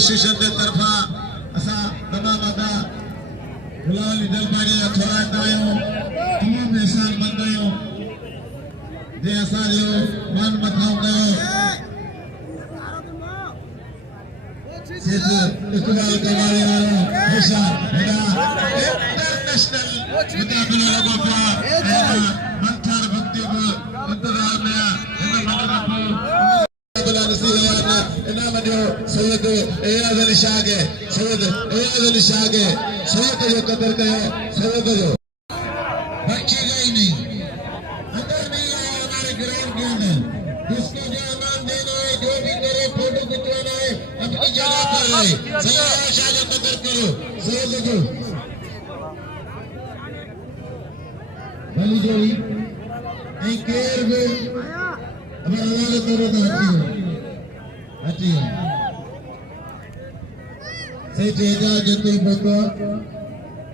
association के तरफा असा तमाम अदा गुलाम दरबारी अथवा आयो तमाम एहसान मंद आयो जे असा जो मान मथाऊं कयो इकबाल करवाने वालों हमेशा इंटरनेशनल मुकाबला लगो पिया मंथर भक्ति को इंतजार में इन मंगरा को बुला नसीहत इना मजो सैयद एयाज अली शाह के सैयद एयाज अली शाह के सैयद जो कदर कयो सैयद जो बचेगा ही नहीं अंदर नहीं आया हमारे ग्राउंड के अंदर जिसको जो अमान देना है जो भी करे फोटो खिंचवाना है अपनी जगह पर है सैयद शाह जो कदर करो सैयद जो भली जोड़ी नहीं केर भी अब अल्लाह के तौर पर हटी है सही चेजा जो तुम बको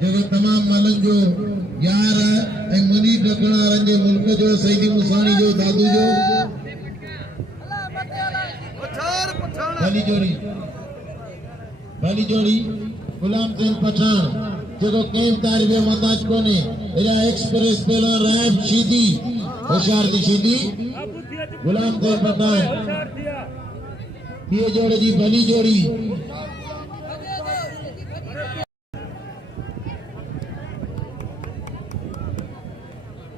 जगह तमाम मालन जो यार एक मनी टकड़ा रंगे मुल्क जो सईदी मुसानी जो दादू जो भली जोड़ी गुलाम सिंह पठान जो केम तारीबे मताज कोने एरा एक्सप्रेस पेला रैप शीदी होशियार दी शीदी गुलाम सिंह पठान ये जोड़ी जी भली जोड़ी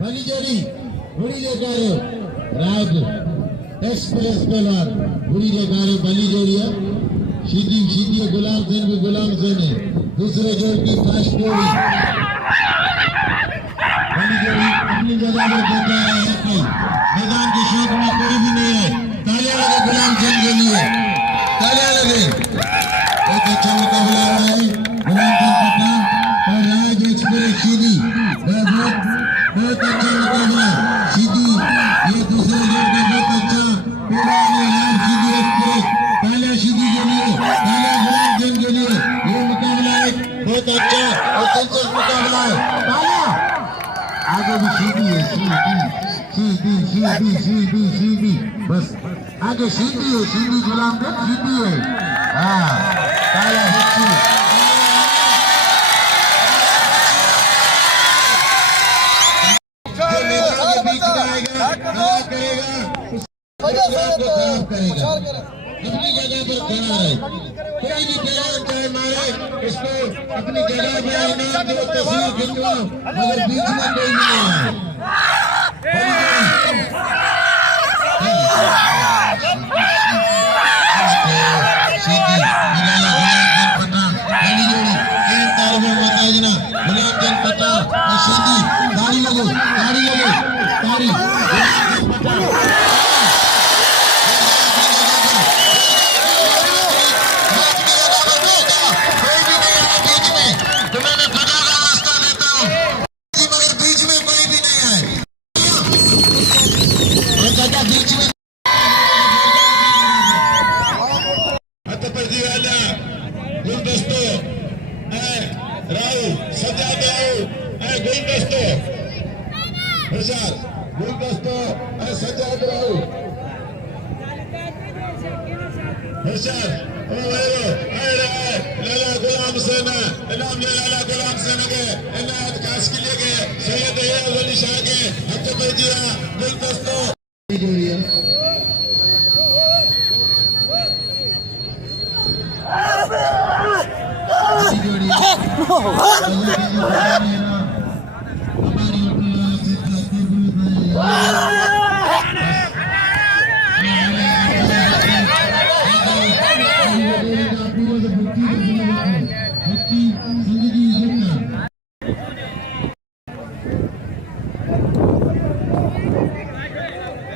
भली जोड़ी बुरी जगारे राज एक्सप्रेस पेला बुरी जगारे भली जोड़ी है शीदी शीदी गुलाम सिंह भी गुलाम सिंह है दूसरे जोड़ की फर्स्ट जोड़ी भली जोड़ी अपनी जगह पर बैठा है मैदान के शौक में कोई भी नहीं है तालियां लगे गुलाम सिंह के लिए तालियां लगे एक अच्छा मुकाबला है गुलाम सिंह पठान और राज एक्सप्रेस शीदी बहुत अच्छा मुकाबला शीदी ये दूसरे जोड़ का बहुत अच्छा पूरा राज शीदी एक्सप्रेस तालियां शीदी के लिए तालियां गुलाम सिंह के लिए ये मुकाबला है बहुत अच्छा और दिलचस्प मुकाबला है तालियां आगे भी शीदी है शीदी बस आगे शीदी है शीदी गुलाम सिंह शीदी है हाँ तालियां बच्ची अपनी जगह पर खड़ा है कोई भी खिलाड़ी चाहे मारे इसको अपनी जगह पर इनाम दो तस्वीर खिंचवाओ मगर बीच में कोई नहीं है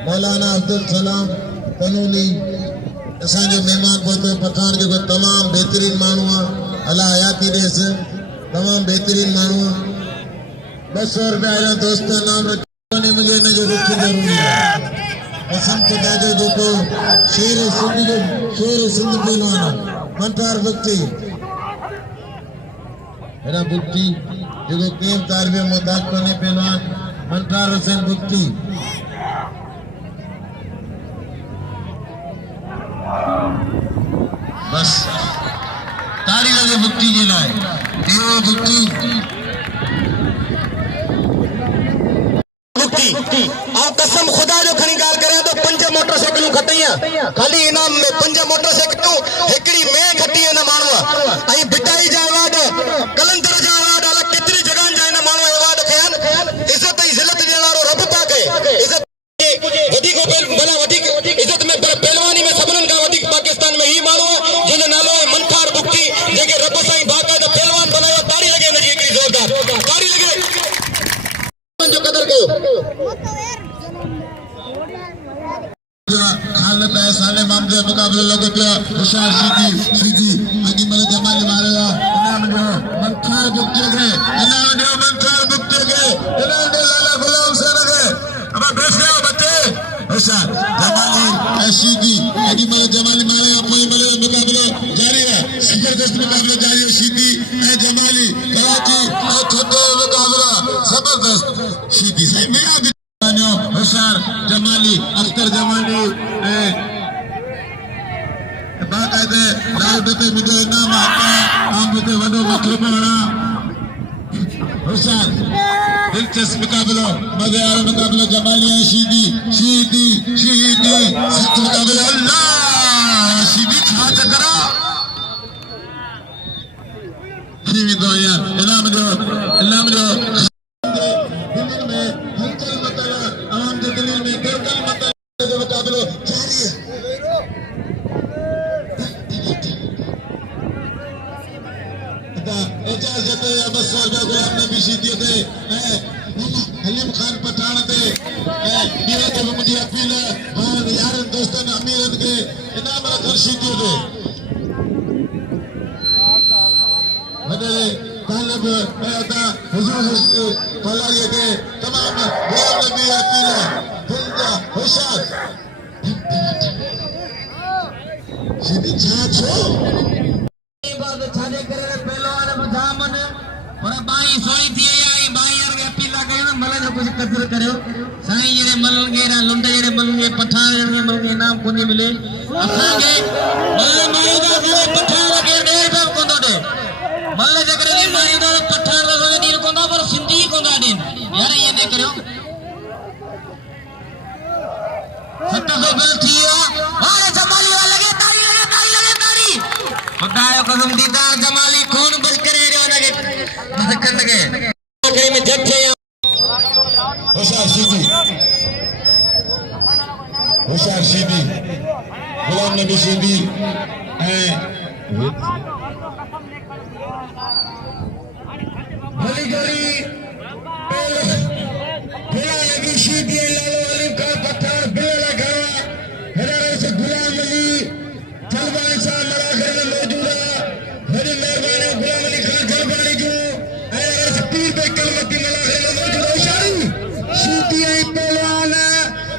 मौलाना अब्दुल सलाम कनूनी असांजो मेहमान पहुतो पठान जो तमाम बेहतरीन मानू अला हयाती देस तमाम बेहतरीन मानू 200 रुपया दोस्त नाम रखने मुझे इन जो रुख जरूरी है कसम खुदा जो जेको शेर सिंध पहलवान मंटार बुक्ति एरा बुक्ति जो केम तारबे मोहताज कोने पहलवान मंटार हुसैन बुक्ति बस ताड़ी लगे बुक्ति जे लाए यो बुक्ति आप कसम खुदा जो खणी गाल करे तो 5 मोटरसाइकिलूं खटिया खाली इनाम में 5 मोटरसाइकिलूं एकड़ी में खटी है ना मानवा आई बिटाई जा अवार्ड कलंदर जा अवार्ड अलग कितनी जगह जाए ना मानवा अवार्ड खयान इज्जत ही जिल्लत ॾियण वारो रब पाके इज्जत वधी को भला वधी इज्जत में पहलवानी में सबनन का वधी पाकिस्तान में ही मानवा जिन नालो है मनखार बुक्ति जेके रब साईं बाकायदा पहलवान बनाया ताड़ी लगे नजी की जोरदार ताड़ी लगे जो कदर कयो खाले पे साले मामले मुकाबले लोगों पे होशियार सीधी अगी मले जमाली मारेगा इनाम जो मनखार बुक्ति के इनाम जो मनखार बुक्ति के इनाम जो लाला गुलाम से लगे अब बैठ जाओ बच्चे होशियार जमाली सीधी अगी मले जमाली मारेगा कोई मले मुकाबले जारी है जबरदस्त मुकाबला जारी है सीधी ए जमाली कराची ए छोटे मुकाबला जबरदस्त सीधी सही में अभी होशियार जमाली अख्तर जमाली बाकायदे लाल बेटे मुझे इनाम आता आम बेटे वडो मखलूबा होशियार दिलचस्प मुकाबला मजे आ रहा मुकाबला जमाली है सीधी सख्त मुकाबला अल्लाह सीधी खा चकरा सीधी तो यार इनाम जो मुकाबलो जारी है इजाजत बस गुलाम नबी सीधी थे हलीम खान पठान थे ये तो मुझे अपील है यार दोस्तन अमीरन के इनाम रखल सीधी थे बदले तालब था हुजूर फलारी के तमाम गुलाम नबी अपील है दिलजा होशियार सीधी छाछो बात छाजे करे पहलवान बजामन पर बाई सोई थी आई बाई यार अपील कयो न मल जो कुछ कदर करियो साईं जेरे मलन के ना लुंड जेरे मलन के पठान जेरे मलन के नाम कोनी मिले असा के मल मायूदा से पठान के डेढ़ पे कोंदो दे मल जे करे की मायूदा पठान रो के दीन कोंदा पर सिंधी कोंदा दिन यार ये ने करियो 700 बिल थियो अरे जमाली वाला लगे ताड़ी खुदायो कसम दीदा जमाली खून बच करे रे लगे धक्कन लगे आखिरी में जब थे होशियार सीधी गुलाम नबी सीधी भली गली गुलाम नबी सीधी लालो अली का पत्थर बिल लगा हरारे से गुलाम अली जलवान सा मराखर में मौजूद है बड़ी मेहरबानी गुलाम अली खान जलवानी जो ऐसे पीर पे कलमती मराखर में मौजूद है शारी सीधी आई पहलवान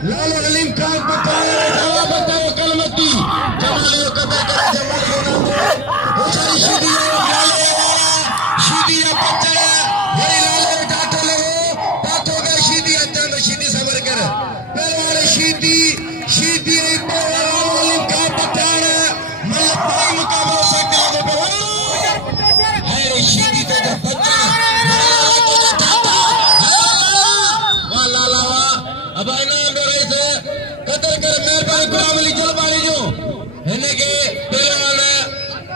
लालो अलीम खान पठान जवाब बताओ कलमती जमाली को कदर करे जमाली को शारी सीधी लालो सीधी पत्थर बड़ी लालो डाटो लो बातों का सीधी अच्छा तो सीधी सबर कर पहलवान सीधी आई पहलवान अलीम खान पठान मतलब मुकाबला सकते हैं तो है सीधी तो जो बच्चा तो जो टाटा वाह लाला वाह अब इनाम मेरे से कदर कर मेहरबानी गुलाम अली जलवानी जो इन्हें के पहलवान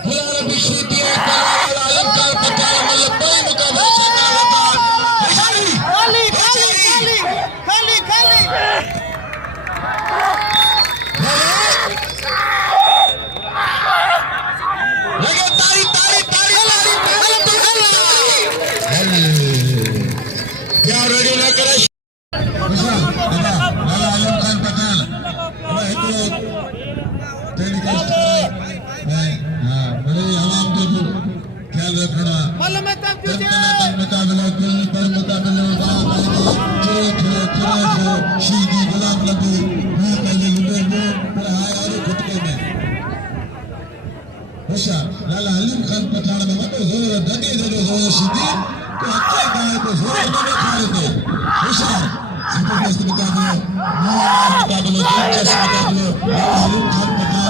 गुलाम नबी सीधी है पहलवान अलीम खान पठान मतलब कोई मुकाबला सकता है खाली लगे ताड़ी क्या रेडी ना करे लाला आलम खान पठान टेलीकास्ट करे हां बड़े आवाम को ख्याल रखना मालूम है तब मुकाबला कुल पर मुकाबला जो सीधी गुलाम नबी वो पहले लुटे वो आया खुटके में होशियार लाला अलीम खान पठान में वॾो ज़ोर दगे जो सीधी तो अच्छे गाय को ज़ोर में खाए थे होशियार जबरदस्त मुकाबला दिलचस्प मुकाबला लाला अलीम खान पठान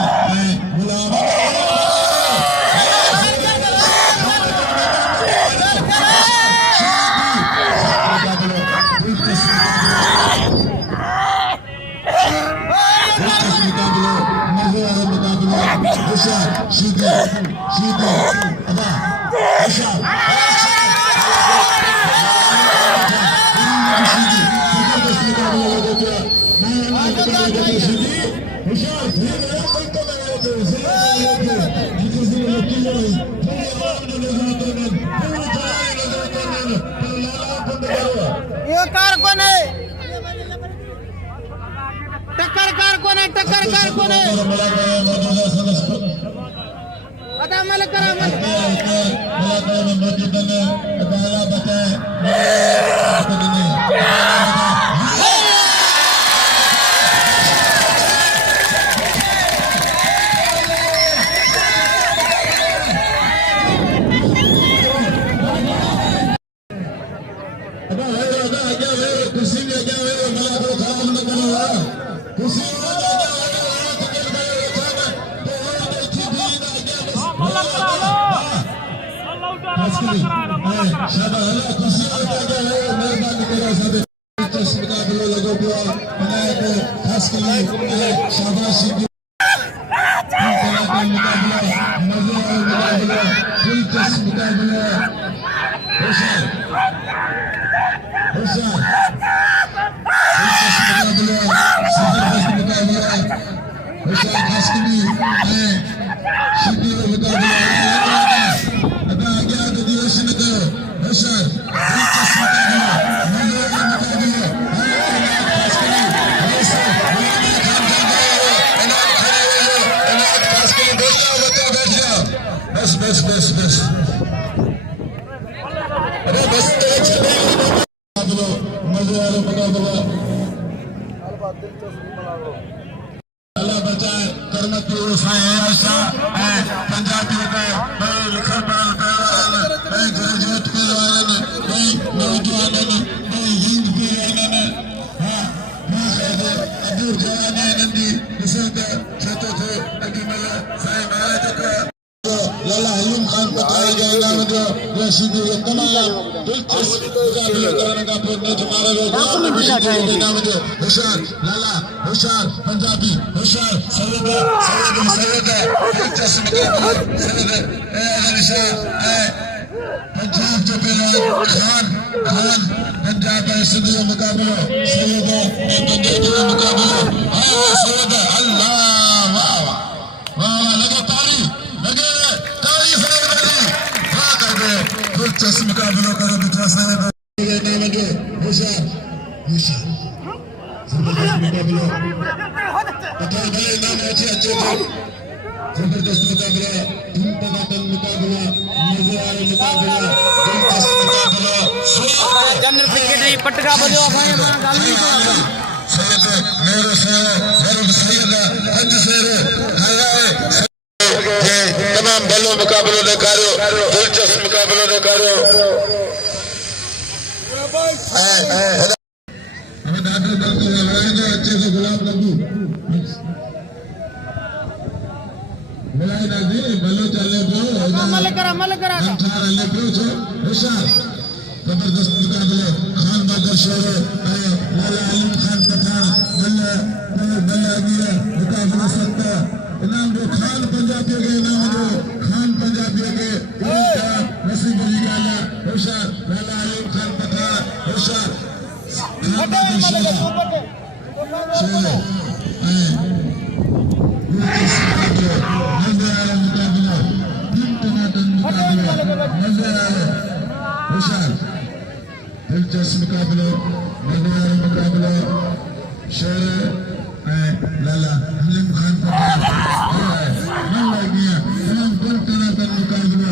गुलाम सीधी सीधी अदा ऐसा सीधी जबरदस्त मुकाबला लगा दिया सीधी होशियार ये कार कोण आहे टक्कर कार कोण आहे टक्कर कार कोण आहे आता आम्हाला करा अल्लाह बचाए करमती पंजाबियों का लिखन ग्रेजुएट नौजवान हिंद पीवान अबूर जवान नंदी छतो थे अगी मला साईं महाराज का लाला हलीम खान पताई जाएगा मुझे रशीदी तमाम दिलचस्प मुकाबले करने का प्रयत्न तुम्हारा नाम जो होशियार लाला होशियार पंजाबी होशियार सैयद दिलचस्प मुकाबले सैयद पंजाब जो खान पंजाब सिंधी मुकाबला सैयद पंजाबी मुकाबला सैयद अल्लाह वाह वाह वाह लगे ताली दिलचस्प मुकाबलों का होशियार होशियार जबरदस्त मुकाबला पठान भले नाम अच्छे अच्छे थे जबरदस्त मुकाबला धूमधड़ाका मुकाबला मजे वाले मुकाबला दिलचस्प मुकाबला जनरल सेक्रेटरी पटका बजो भाई मां गाली सैयद मेरे सैयद हज शेर तमाम भलो मुकाबलों ने कार्यो दिलचस्प मुकाबलों ने कार्यो अच्छे से गुलाब नबी मिलाई नदी भलो चले मल करा होशियार जबरदस्त मुकाबले खान बहादुर शेर लाला अलीम खान पठान बल्ला गिया मुकाबला सत्ता इनाम जो खान पंजाबियों के इनाम जो खान पंजाबियों के नसीब अली गाला होशियार लाला अलीम खान पठान होशियार खान बहादुर शेर दिलचस्प मुकाबला मजेदार मुकाबला शेर लाला हलीम खान पठान मुकाबला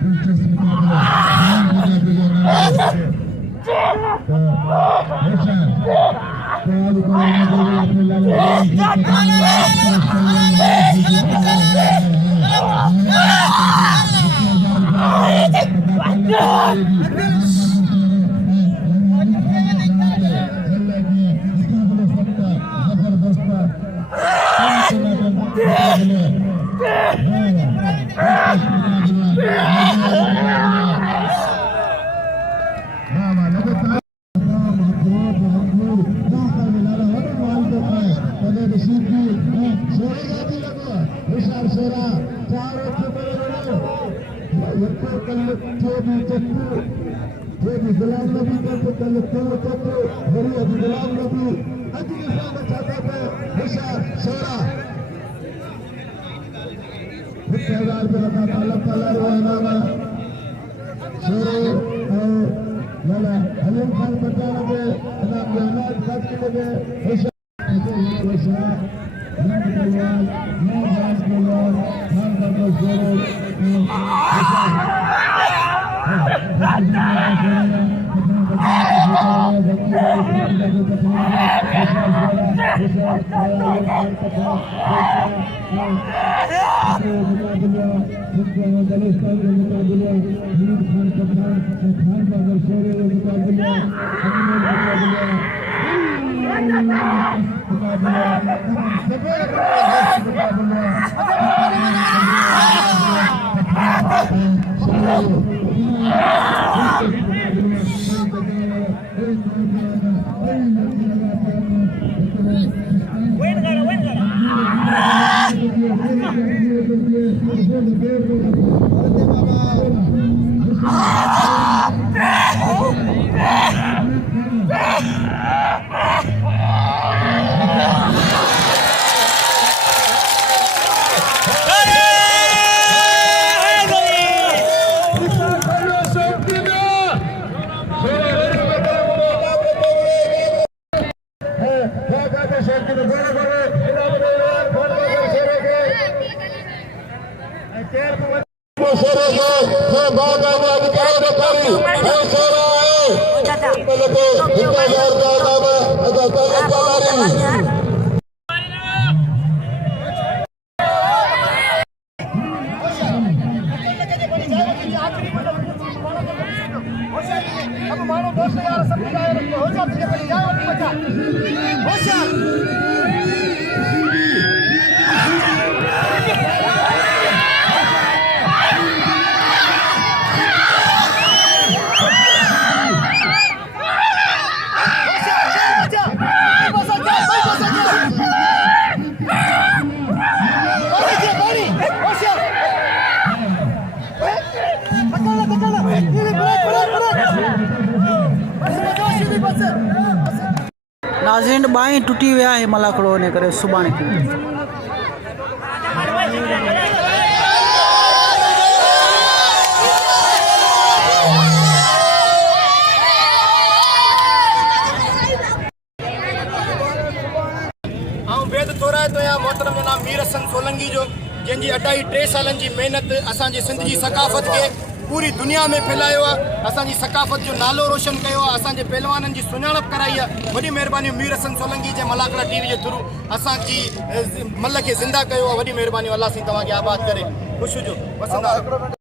दिलचस्प मुकाबला गुलाम नबी को कल गुलाम नबी बचाता है होशियार शोरा अल्लाह ताला रहना शोरे हलीम खान बचा लगे खर्च के लगे होशियार नाज़रीन बाहीं टुटी विया आहे मलाखड़ो इन करे सुभाणे थी वेद थोरा तो या मोहतरम जो नाम मीर हसन सोलंकी जो जंहिंजी 2.5 सालनि जी महिनत असांजे सिंध जी सकाफ़त खे पूरी दुनिया में फैलायो आहे असांजी सकाफ़त जो नालो रोशन कयो आहे असांजे पहलवाननि जी सुञाणप कराई आहे वॾी महिरबानी मीर हसन सोलंकी जे मलाकड़ा टीवी जे थ्रू असांजी मल खे ज़िंदा कयो आहे वॾी महिरबानी अल्लाह साईं तव्हांखे आबाद करे ख़ुशि हुजो